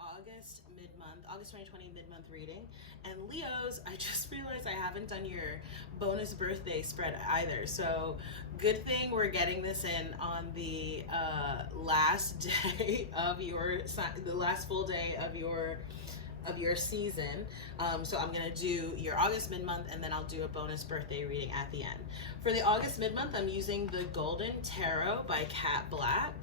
August mid-month, August 2020 mid-month reading. And Leos, I just realized I haven't done your bonus birthday spread either. So good thing we're getting this in on the last day of the last full day of your season. So I'm gonna do your August mid-month, and then I'll do a bonus birthday reading at the end. For the August mid-month, I'm using the Golden Tarot by Kat Black.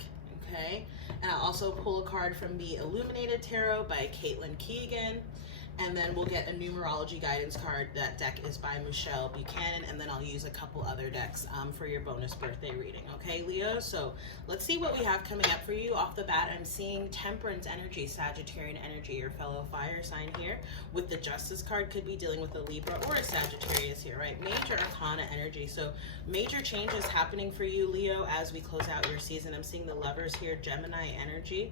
Okay, and I'll also pull a card from the Illuminated Tarot by Caitlin Keegan, and then we'll get a numerology guidance card. That deck is by Michelle Buchanan, and then I'll use a couple other decks for your bonus birthday reading. Okay, Leo, so let's see what we have coming up for you. Off the bat, I'm seeing Temperance energy, Sagittarian energy, your fellow fire sign here. With the Justice card, could be dealing with a Libra or a Sagittarius here, right? Major Arcana energy, so major changes happening for you, Leo, as we close out your season. I'm seeing the Lovers here, Gemini energy.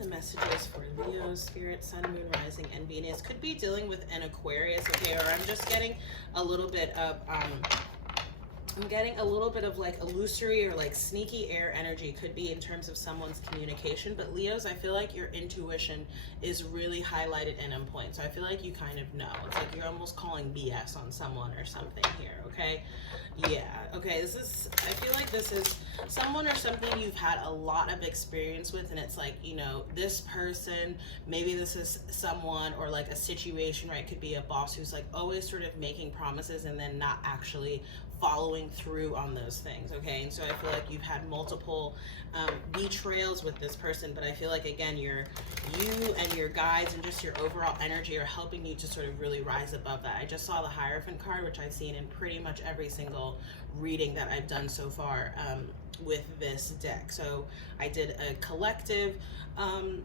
The messages for Leo, Spirit, Sun, Moon, Rising, and Venus. Could be dealing with an Aquarius, okay, or I'm just getting a little bit of I'm getting a little bit of like illusory or like sneaky air energy. Could be in terms of someone's communication. But Leos, I feel like your intuition is really highlighted and on point. So I feel like you kind of know. It's like you're almost calling BS on someone or something here, okay? Yeah, okay, I feel like this is someone or something you've had a lot of experience with, and it's like, you know, this person, maybe this is someone or like a situation, right? Could be a boss who's like always sort of making promises and then not actually following through on those things, okay? And so I feel like you've had multiple betrayals with this person, but I feel like, again, you and your guides and just your overall energy are helping you to sort of really rise above that. I just saw the Hierophant card, which I've seen in pretty much every single reading that I've done so far with this deck. So I did a collective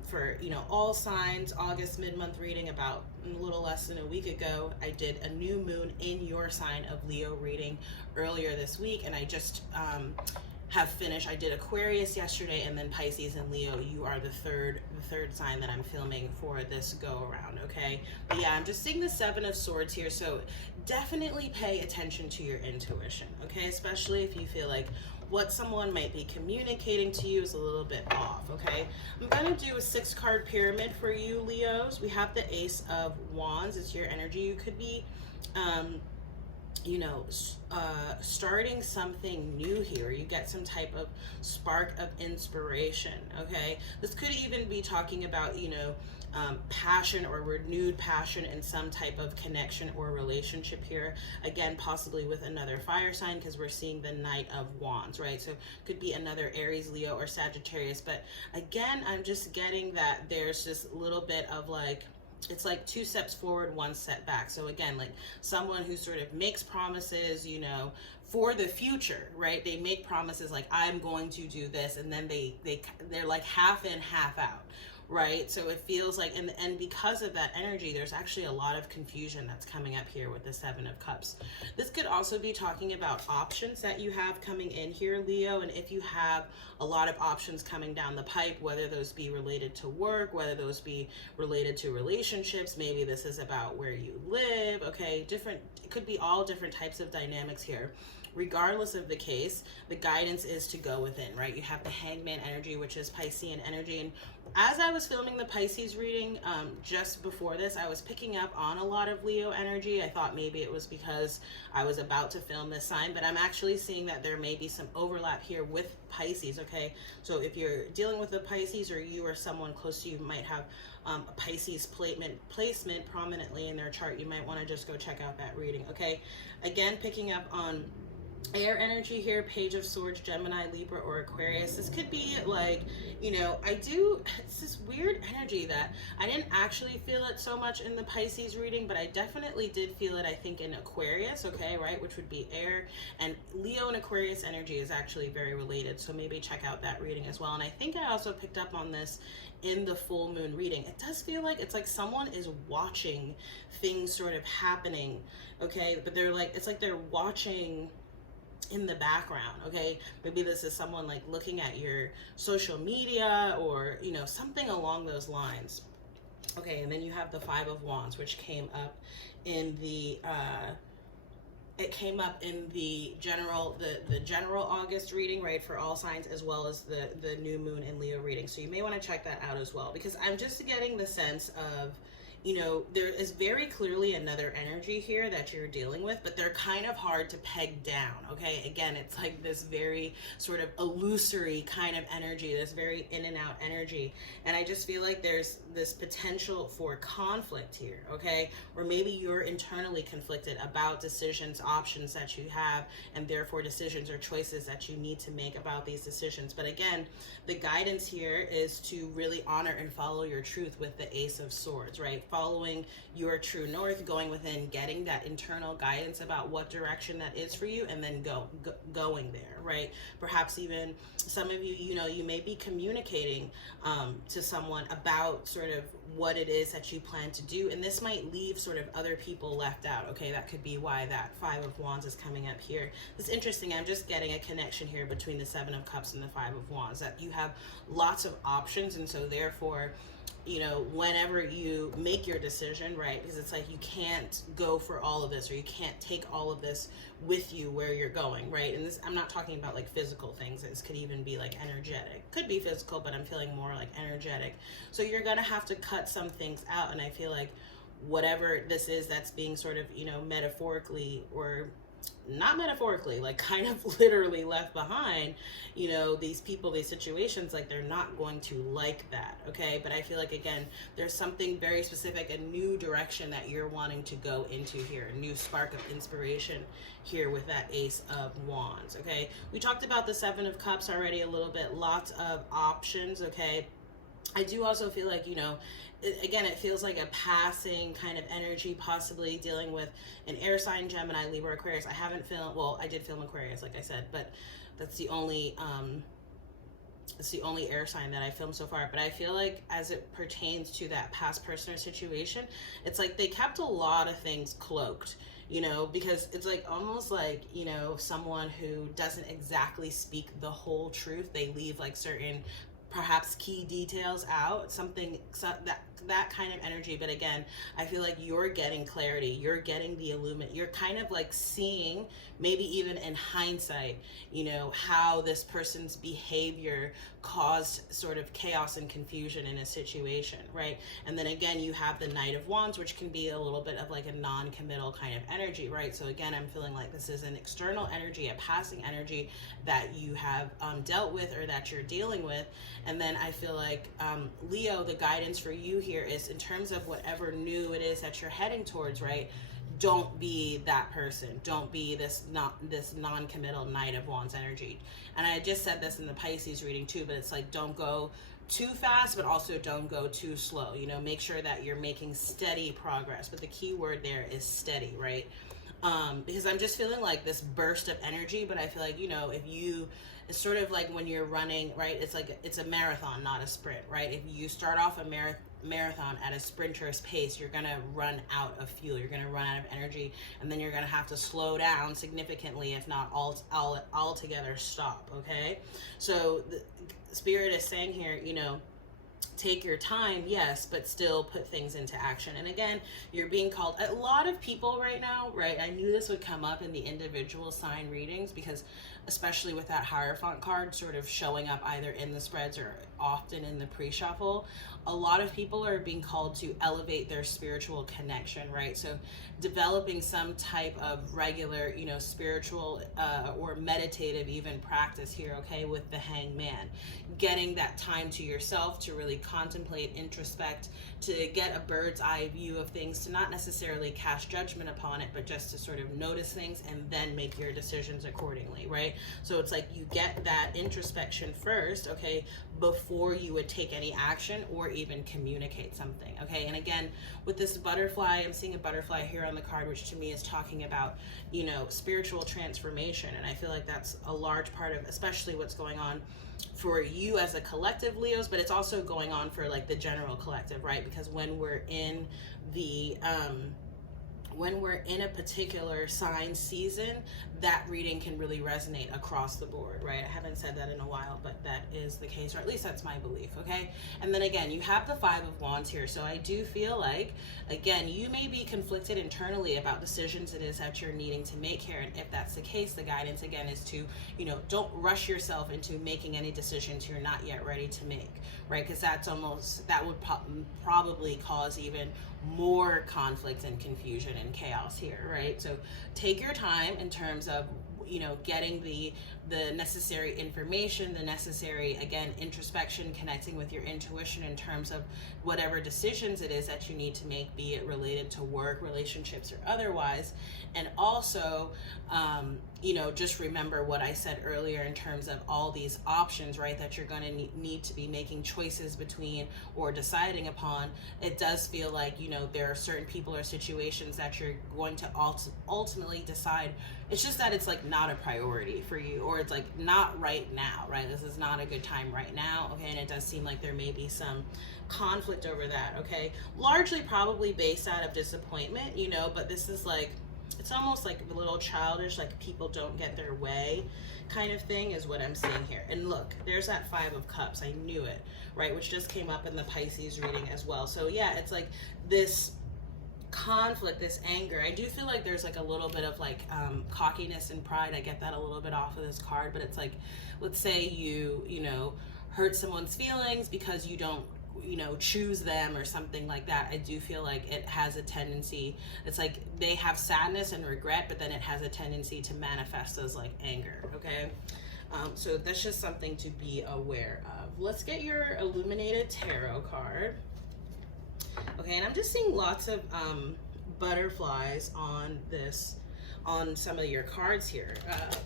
for, you know, all signs August mid-month reading about a little less than a week ago. I did a new moon in your sign of Leo reading earlier this week, and I just have finished. I did Aquarius yesterday, and then Pisces and Leo. You are the third sign that I'm filming for this go around, okay? But yeah, I'm just seeing the Seven of Swords here, so definitely pay attention to your intuition, okay? Especially if you feel like what someone might be communicating to you is a little bit off, okay? I'm gonna do a 6-card pyramid for you, Leos. We have the Ace of Wands. It's your energy. You could be you know, starting something new here. You get some type of spark of inspiration, okay? This could even be talking about, you know, passion or renewed passion in some type of connection or relationship here. Again, possibly with another fire sign, because we're seeing the Knight of Wands, right? So could be another Aries, Leo, or Sagittarius. But again, I'm just getting that there's this little bit of like, it's like 2 steps forward, 1 step back. So again, like someone who sort of makes promises, you know, for the future, right? They make promises like, I'm going to do this, and then they're like half in, half out, right? So it feels like, and because of that energy, there's actually a lot of confusion that's coming up here with the 7 of Cups. This could also be talking about options that you have coming in here, Leo, and if you have a lot of options coming down the pipe, whether those be related to work, whether those be related to relationships, maybe this is about where you live, okay? It could be all different types of dynamics here. Regardless of the case, the guidance is to go within, right? You have the Hangman energy, which is Piscean energy. And as I was filming the Pisces reading just before this, I was picking up on a lot of Leo energy. I thought maybe it was because I was about to film this sign, but I'm actually seeing that there may be some overlap here with Pisces, okay? So if you're dealing with a Pisces, or you or someone close to you might have a Pisces placement prominently in their chart, you might want to just go check out that reading, okay? Again, picking up on air energy here, Page of Swords, Gemini, Libra, or Aquarius. This could be like, you know, it's this weird energy that I didn't actually feel it so much in the Pisces reading, but I definitely did feel it, I think, in Aquarius, okay, right, which would be air. And Leo and Aquarius energy is actually very related, so maybe check out that reading as well. And I think I also picked up on this in the full moon reading. It does feel like it's like someone is watching things sort of happening, okay, but they're like, it's like they're watching in the background, okay? Maybe this is someone like looking at your social media, or, you know, something along those lines. Okay, and then you have the 5 of Wands, which came up in the it came up in the general August reading, right, for all signs, as well as the new moon and Leo reading. So you may want to check that out as well, because I'm just getting the sense of, you know, there is very clearly another energy here that you're dealing with, but they're kind of hard to peg down, okay? Again, it's like this very sort of illusory kind of energy, this very in and out energy. And I just feel like there's this potential for conflict here, okay? Or maybe you're internally conflicted about decisions, options that you have, and therefore decisions or choices that you need to make about these decisions. But again, the guidance here is to really honor and follow your truth with the Ace of Swords, right? Following your true north, going within, getting that internal guidance about what direction that is for you, and then going there, right? Perhaps even some of you, you know, you may be communicating to someone about sort of what it is that you plan to do, and this might leave sort of other people left out, okay? That could be why that Five of Wands is coming up here. It's interesting, I'm just getting a connection here between the Seven of Cups and the Five of Wands, that you have lots of options, and so therefore, you know, whenever you make your decision, right, because it's like you can't go for all of this, or you can't take all of this with you where you're going, right? And this, I'm not talking about like physical things. This could even be like energetic. Could be physical, but I'm feeling more like energetic. So you're gonna have to cut some things out, and I feel like whatever this is that's being sort of, you know, metaphorically, or not metaphorically, like kind of literally left behind, you know, these people, these situations, like they're not going to like that, okay? But I feel like, again, there's something very specific, a new direction that you're wanting to go into here, a new spark of inspiration here with that Ace of Wands, okay? We talked about the Seven of Cups already a little bit, lots of options, okay? I do also feel like, you know, again, it feels like a passing kind of energy, possibly dealing with an air sign, Gemini, Libra, Aquarius. I haven't filmed, well, I did film Aquarius, like I said, but that's the only air sign that I filmed so far. But I feel like as it pertains to that past person or situation, it's like they kept a lot of things cloaked, you know, because it's like almost like, you know, someone who doesn't exactly speak the whole truth. They leave like certain perhaps key details out, something, that kind of energy. But again, I feel like you're getting clarity, you're getting the illuminate, you're kind of like seeing, maybe even in hindsight, you know, how this person's behavior caused sort of chaos and confusion in a situation, right? And then again, you have the Knight of Wands, which can be a little bit of like a non-committal kind of energy, right? So again, I'm feeling like this is an external energy, a passing energy that you have dealt with, or that you're dealing with. And then I feel like Leo, the guidance for you here is, in terms of whatever new it is that you're heading towards, right? Don't be that person. Don't be this non-committal Knight of Wands energy. And I just said this in the Pisces reading too, but it's like, don't go too fast, but also don't go too slow. You know, make sure that you're making steady progress. But the key word there is steady, right? Because I'm just feeling like this burst of energy, but I feel like, you know, if you, it's sort of like when you're running, right? It's like, it's a marathon, not a sprint, right? If you start off a marathon at a sprinter's pace, you're gonna run out of fuel, you're gonna run out of energy, and then you're gonna have to slow down significantly, if not altogether stop, okay? So the Spirit is saying here, you know, take your time, yes, but still put things into action. And again, you're being called, a lot of people right now, right? I knew this would come up in the individual sign readings, because especially with that Hierophant card sort of showing up either in the spreads or often in the pre-shuffle, a lot of people are being called to elevate their spiritual connection, right? So developing some type of regular, you know, spiritual or meditative even practice here, okay, with the Hangman. Getting that time to yourself to really contemplate, introspect, to get a bird's eye view of things, to not necessarily cast judgment upon it, but just to sort of notice things and then make your decisions accordingly, right? So it's like you get that introspection first, okay, before you would take any action or even communicate something, okay? And again, with this butterfly, I'm seeing a butterfly here on the card, which to me is talking about, you know, spiritual transformation. And I feel like that's a large part of especially what's going on for you as a collective, Leos, but it's also going on for like the general collective, right? Because when we're in the when we're in a particular sign season, that reading can really resonate across the board, right? I haven't said that in a while, but that is the case, or at least that's my belief, okay? And then again, you have the Five of Wands here. So I do feel like, again, you may be conflicted internally about decisions it is that you're needing to make here. And if that's the case, the guidance again is to, you know, don't rush yourself into making any decisions you're not yet ready to make, right? Because that would probably cause even more conflict and confusion and chaos here, right? So take your time in terms of, you know, getting the necessary information, the necessary, again, introspection, connecting with your intuition in terms of whatever decisions it is that you need to make, be it related to work, relationships, or otherwise. And also, you know, just remember what I said earlier in terms of all these options, right, that you're going to need to be making choices between or deciding upon. It does feel like, you know, there are certain people or situations that you're going to ultimately decide. It's just that it's like not a priority for you, or it's like not right now, right? This is not a good time right now, okay? And it does seem like there may be some conflict over that, okay? Largely probably based out of disappointment, you know, but this is like, it's almost like a little childish, like people don't get their way kind of thing is what I'm seeing here. And look, there's that Five of Cups. I knew it, right? Which just came up in the Pisces reading as well. So yeah, it's like this conflict, this anger. I do feel like there's like a little bit of like cockiness and pride. I get that a little bit off of this card, but it's like, let's say you know, hurt someone's feelings because you don't, you know, choose them or something like that. I do feel like it has a tendency, it's like they have sadness and regret, but then it has a tendency to manifest as like anger, okay? So that's just something to be aware of. Let's get your Illuminated Tarot card. Okay, and I'm just seeing lots of butterflies on some of your cards here,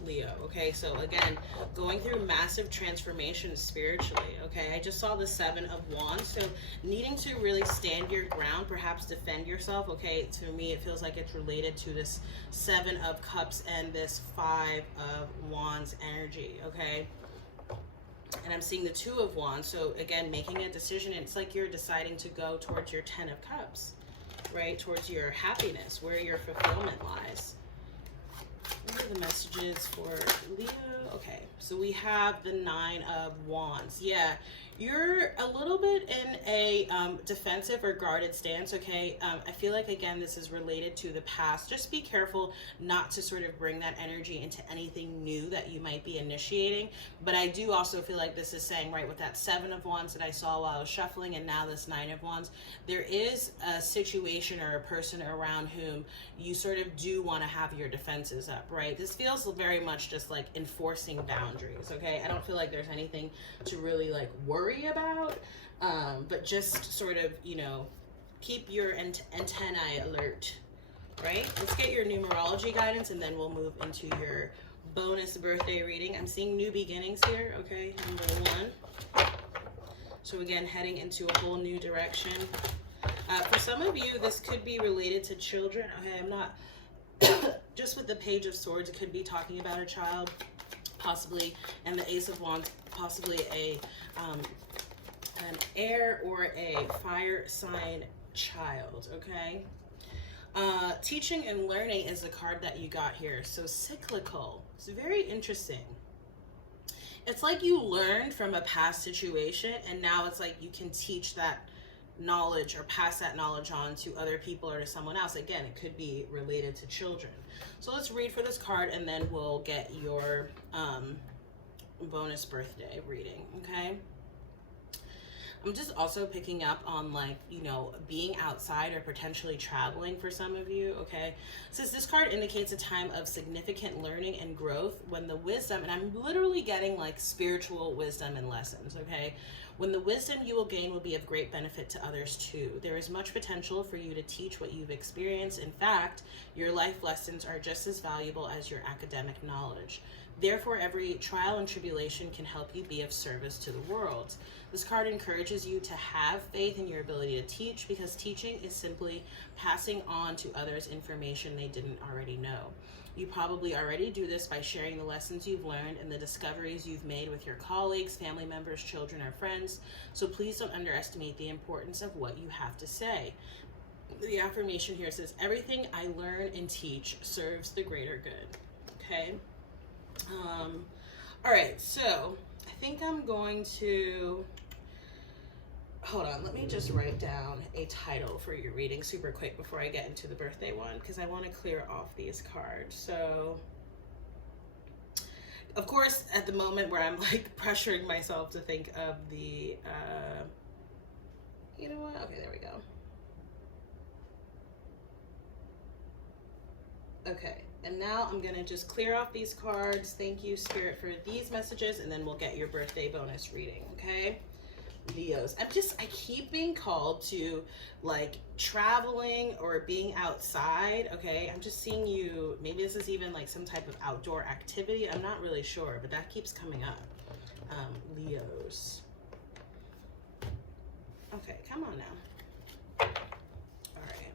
Leo. Okay, so again, going through massive transformation spiritually. Okay, I just saw the Seven of Wands, so needing to really stand your ground, perhaps defend yourself. Okay, to me it feels like it's related to this Seven of Cups and this Five of Wands energy. Okay, and I'm seeing the Two of Wands, so again, making a decision. It's like you're deciding to go towards your Ten of Cups, right? Towards your happiness, where your fulfillment lies. What are the messages for Leo? Okay, so we have the Nine of Wands. Yeah, you're a little bit in a defensive or guarded stance, okay? I feel like, again, this is related to the past. Just be careful not to sort of bring that energy into anything new that you might be initiating. But I do also feel like this is saying, right, with that Seven of Wands that I saw while I was shuffling and now this Nine of Wands, there is a situation or a person around whom you sort of do want to have your defenses up, right? This feels very much just like enforcing boundaries, okay? I don't feel like there's anything to really like worry about, but just sort of, you know, keep your antennae alert, right? Let's get your numerology guidance and then we'll move into your bonus birthday reading. I'm seeing new beginnings here, okay? Number one. So again, heading into a whole new direction. For some of you, this could be related to children. Okay, I'm not, just with the Page of Swords, it could be talking about a child, possibly, and the Ace of Wands, possibly an air or a fire sign child, okay? Teaching and learning is the card that you got here. So cyclical. It's very interesting. It's like you learned from a past situation and now it's like you can teach that knowledge or pass that knowledge on to other people or to someone else. Again, it could be related to children. So let's read for this card and then we'll get your bonus birthday reading, okay? I'm just also picking up on, like, you know, being outside or potentially traveling for some of you, okay? Since this card indicates a time of significant learning and growth when the wisdom, and I'm literally getting like spiritual wisdom and lessons, okay? When the wisdom you will gain will be of great benefit to others too. There is much potential for you to teach what you've experienced. In fact, your life lessons are just as valuable as your academic knowledge. Therefore, every trial and tribulation can help you be of service to the world. This card encourages you to have faith in your ability to teach, because teaching is simply passing on to others information they didn't already know. You probably already do this by sharing the lessons you've learned and the discoveries you've made with your colleagues, family members, children, or friends. So please don't underestimate the importance of what you have to say. the affirmation here says, everything I learn and teach serves the greater good. Okay. All right, so I think I'm going to, hold on, let me just write down a title for your reading super quick before I get into the birthday one, because I want to clear off these cards. So, of course, at the moment where I'm like pressuring myself to think of the, you know what? Okay, there we go. Okay, and now I'm gonna just clear off these cards. Thank you, Spirit, for these messages, and then we'll get your birthday bonus reading, okay? Leos, I keep being called to like traveling or being outside, okay? I'm just seeing you, maybe this is even like some type of outdoor activity. I'm not really sure, but that keeps coming up. Leos. Okay, come on now. All right.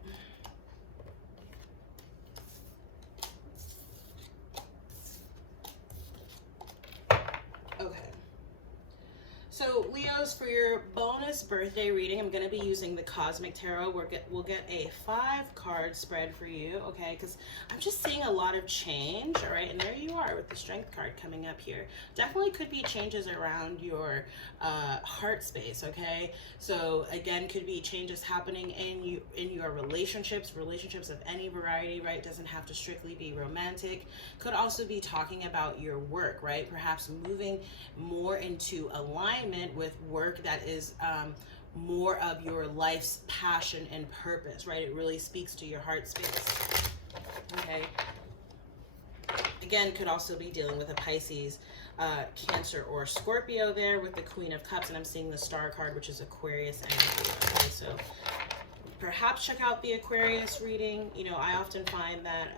Okay. So Leos, for your bonus birthday reading, I'm going to be using the Cosmic Tarot. We'll get a 5-card spread for you, okay? Because I'm just seeing a lot of change, all right? And there you are with the Strength card coming up here. Definitely could be changes around your heart space, okay? So again, could be changes happening in your relationships of any variety, right? Doesn't have to strictly be romantic. Could also be talking about your work, right? Perhaps moving more into alignment with work that is more of your life's passion and purpose, right? It really speaks to your heart space, okay? Again, could also be dealing with a Pisces, Cancer, or Scorpio there with the Queen of Cups, and I'm seeing the Star card, which is Aquarius energy, okay? So perhaps check out the Aquarius reading. You know, I often find that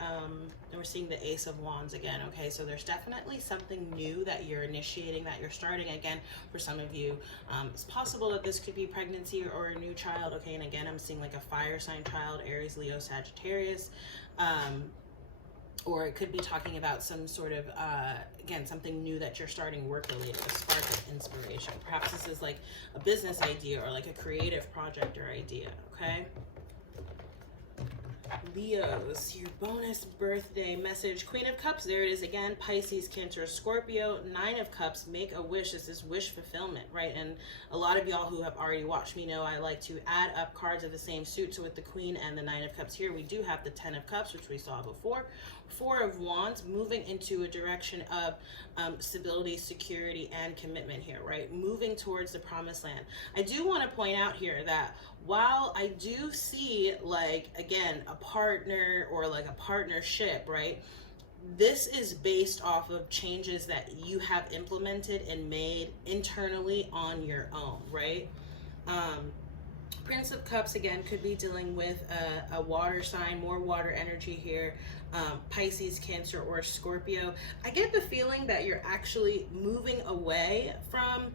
we're seeing the Ace of Wands again, okay? So there's definitely something new that you're initiating, that you're starting. Again, for some of you, it's possible that this could be pregnancy or a new child, okay? And again, I'm seeing like a fire sign child, Aries, Leo, Sagittarius. Or it could be talking about some sort of, again, something new that you're starting work related, a spark of inspiration. Perhaps this is like a business idea or like a creative project or idea, okay? Leos, your bonus birthday message. Queen of Cups, there it is again. Pisces, Cancer, Scorpio. 9 of Cups, make a wish. This is wish fulfillment, right? And a lot of y'all who have already watched me know I like to add up cards of the same suit. So with the Queen and the 9 of Cups here, we do have the 10 of Cups, which we saw before. 4 of Wands, moving into a direction of stability, security, and commitment here, right? Moving towards the promised land. I do want to point out here that while I do see, like, again, a partner or like a partnership, right? This is based off of changes that you have implemented and made internally on your own, right? Prince of Cups, again, could be dealing with a water sign, more water energy here. Pisces, Cancer, or Scorpio. I get the feeling that you're actually moving away from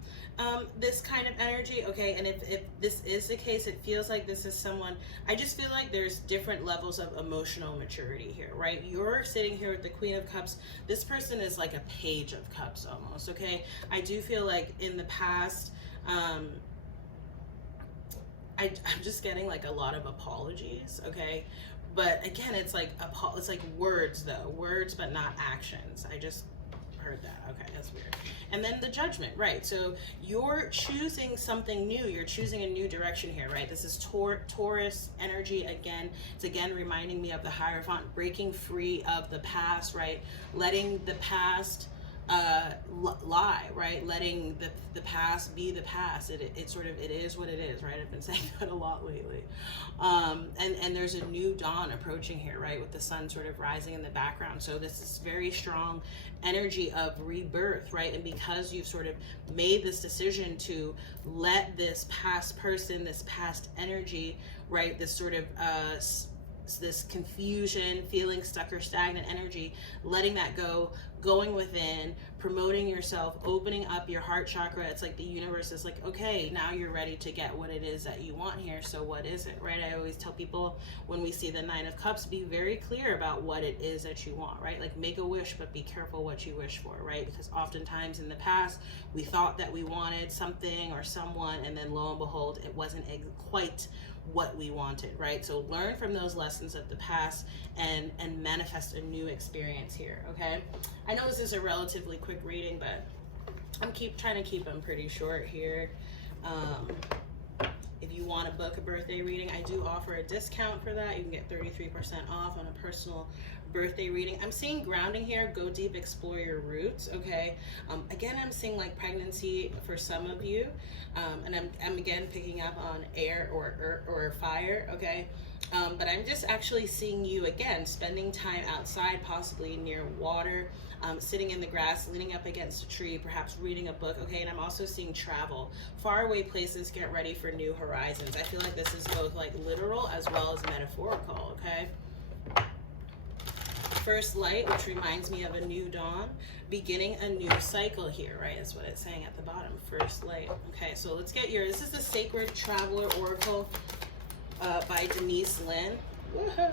this kind of energy, okay? And if this is the case, it feels like this is someone, I just feel like there's different levels of emotional maturity here, right? You're sitting here with the Queen of Cups. This person is like a Page of Cups almost, okay? I do feel like in the past, I'm just getting like a lot of apologies, okay? But again, it's like words though, words but not actions. I just heard that. Okay, that's weird. And then the Judgment, right? So you're choosing something new. You're choosing a new direction here, right? This is Taurus energy again. It's again reminding me of the Hierophant, breaking free of the past, right? Letting the past lie, right? Letting the past be the past. It is what it is, right? I've been saying that a lot lately. And there's a new dawn approaching here, right? With the sun sort of rising in the background. So this is very strong energy of rebirth, right? And because you've sort of made this decision to let this past person, this past energy, right? This sort of this confusion, feeling stuck or stagnant energy, letting that go, going within, promoting yourself, opening up your heart chakra. It's like the universe is like, okay, now you're ready to get what it is that you want here. So what is it, right? I always tell people when we see the Nine of Cups, be very clear about what it is that you want, right? Like make a wish, but be careful what you wish for, right? Because oftentimes in the past, we thought that we wanted something or someone, and then lo and behold, it wasn't quite what we wanted, right? So learn from those lessons of the past and manifest a new experience here, okay? I know this is a relatively quick reading, but I'm trying to keep them pretty short here. If you want to book a birthday reading, I do offer a discount for that. You can get 33% off on a personal birthday reading. I'm seeing grounding here, go deep, explore your roots, okay? Again, I'm seeing like pregnancy for some of you, and I'm again picking up on air or fire, okay? But I'm just actually seeing you again spending time outside, possibly near water, sitting in the grass, leaning up against a tree, perhaps reading a book, okay? And I'm also seeing travel, faraway places, get ready for new horizons. I feel like this is both like literal as well as metaphorical, okay? First light, which reminds me of a new dawn, beginning a new cycle here, right? That's what it's saying at the bottom, first light. Okay, so let's get this is the Sacred Traveler Oracle by Denise Lynn. Woohoo!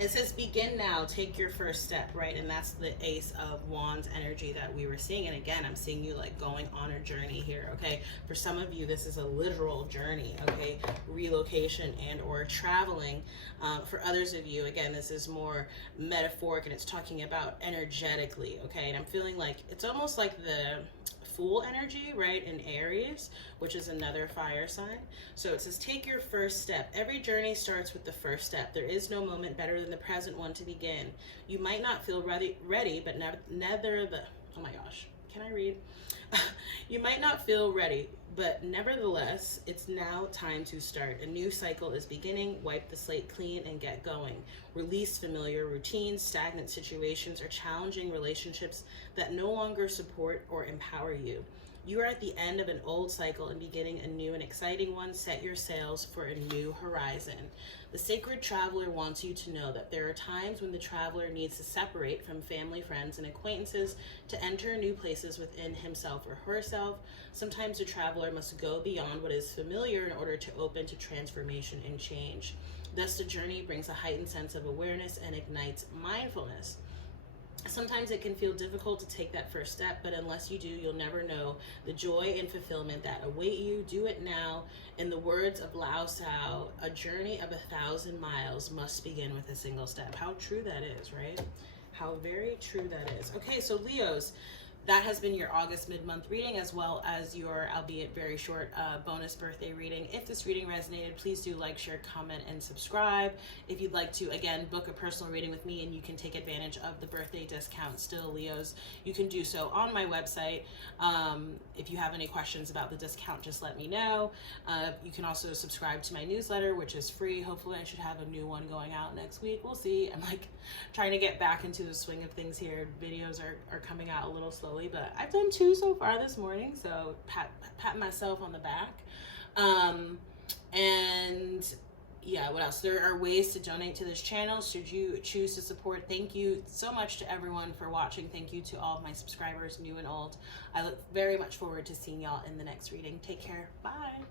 It says, begin now, take your first step, right? And that's the Ace of Wands energy that we were seeing. And again, I'm seeing you like going on a journey here, okay? For some of you, this is a literal journey, okay? Relocation and or traveling. For others of you, again, this is more metaphoric and it's talking about energetically, okay? And I'm feeling like it's almost like the Fool energy, right, in Aries, which is another fire sign. So it says, take your first step. Every journey starts with the first step. There is no moment better than the present one to begin. You might not feel ready, but oh my gosh, can I read? You might not feel ready, but nevertheless, it's now time to start. A new cycle is beginning. Wipe the slate clean and get going. Release familiar routines, stagnant situations, or challenging relationships that no longer support or empower you. You are at the end of an old cycle and beginning a new and exciting one. Set your sails for a new horizon. The Sacred Traveler wants you to know that there are times when the traveler needs to separate from family, friends, and acquaintances to enter new places within himself or herself. Sometimes the traveler must go beyond what is familiar in order to open to transformation and change. Thus, the journey brings a heightened sense of awareness and ignites mindfulness. Sometimes it can feel difficult to take that first step, but unless you do, you'll never know the joy and fulfillment that await you. Do it now. In the words of Lao Tzu, a journey of 1,000 miles must begin with a single step. How true that is, right? How very true that is. Okay, so Leos, that has been your August mid-month reading, as well as your, albeit very short, bonus birthday reading. If this reading resonated, please do like, share, comment, and subscribe. If you'd like to, again, book a personal reading with me and you can take advantage of the birthday discount still, Leos, you can do so on my website. If you have any questions about the discount, just let me know. You can also subscribe to my newsletter, which is free. Hopefully I should have a new one going out next week. We'll see. I'm like trying to get back into the swing of things here. Videos are coming out a little slowly, but I've done 2 so far this morning, so pat myself on the back. And yeah, what else? There are ways to donate to this channel should you choose to support. Thank you so much to everyone for watching. Thank you to all of my subscribers, new and old. I look very much forward to seeing y'all in the next reading. Take care. Bye.